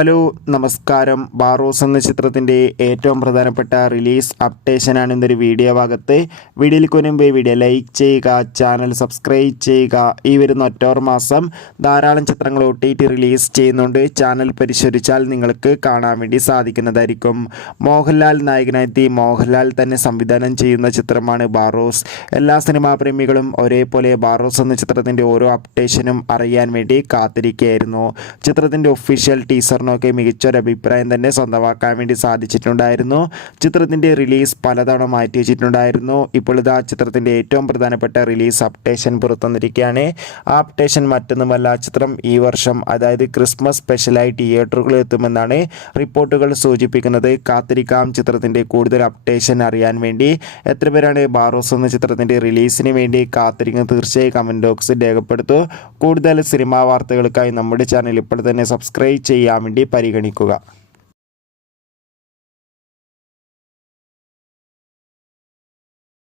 Hello നമസ്കാരം. ബാറോസ് എന്ന ചിത്രത്തിൻ്റെ ഏറ്റവും പ്രധാനപ്പെട്ട റിലീസ് അപ്ഡേഷനാണ് ഇന്നൊരു വീഡിയോ ഭാഗത്ത്. വീഡിയോയിൽ മുൻപ് വീഡിയോ ലൈക്ക് ചെയ്യുക, ചാനൽ സബ്സ്ക്രൈബ് ചെയ്യുക. ഈ വരുന്ന ഒക്ടോബർ മാസം ധാരാളം ചിത്രങ്ങൾ OTT റിലീസ് ചെയ്യുന്നുണ്ട്. ചാനൽ പരിശോധിച്ചാൽ നിങ്ങൾക്ക് കാണാൻ വേണ്ടി സാധിക്കുന്നതായിരിക്കും. മോഹൻലാൽ നായകനായി മോഹൻലാൽ തന്നെ സംവിധാനം ചെയ്യുന്ന ചിത്രമാണ് ബാറോസ്. എല്ലാ സിനിമാ പ്രേമികളും ഒരേപോലെ ബാറോസ് എന്ന ചിത്രത്തിൻ്റെ ഓരോ അപ്ഡേഷനും അറിയാൻ വേണ്ടി കാത്തിരിക്കുകയായിരുന്നു. ചിത്രത്തിൻ്റെ ഒഫീഷ്യൽ ടീസർ ഒക്കെ മികച്ചൊരു അഭിപ്രായം തന്നെ സ്വന്തമാക്കാൻ വേണ്ടി സാധിച്ചിട്ടുണ്ടായിരുന്നു. ചിത്രത്തിൻ്റെ റിലീസ് പലതവണ മാറ്റി വെച്ചിട്ടുണ്ടായിരുന്നു. ഇപ്പോൾ ഇതാ ചിത്രത്തിൻ്റെ ഏറ്റവും പ്രധാനപ്പെട്ട റിലീസ് അപ്ഡേഷൻ പുറത്തുവന്നിരിക്കുകയാണ്. ആ അപ്ഡേഷൻ മറ്റൊന്നുമല്ല, ചിത്രം ഈ വർഷം അതായത് ക്രിസ്മസ് സ്പെഷ്യലായി തിയേറ്ററുകളിൽ എത്തുമെന്നാണ് റിപ്പോർട്ടുകൾ സൂചിപ്പിക്കുന്നത്. കാത്തിരിക്കാം ചിത്രത്തിൻ്റെ കൂടുതൽ അപ്ഡേഷൻ അറിയാൻ വേണ്ടി. എത്ര പേരാണ് ബാറോസ് എന്ന ചിത്രത്തിൻ്റെ റിലീസിന് വേണ്ടി കാത്തിരിക്കുന്നത്? തീർച്ചയായും കമൻറ്റ് ബോക്സിൽ രേഖപ്പെടുത്തൂ. കൂടുതൽ സിനിമാ വാർത്തകൾക്കായി നമ്മുടെ ചാനൽ ഇപ്പോൾ തന്നെ സബ്സ്ക്രൈബ് ചെയ്യാൻ വേണ്ടി പരിഗണിക്കുക.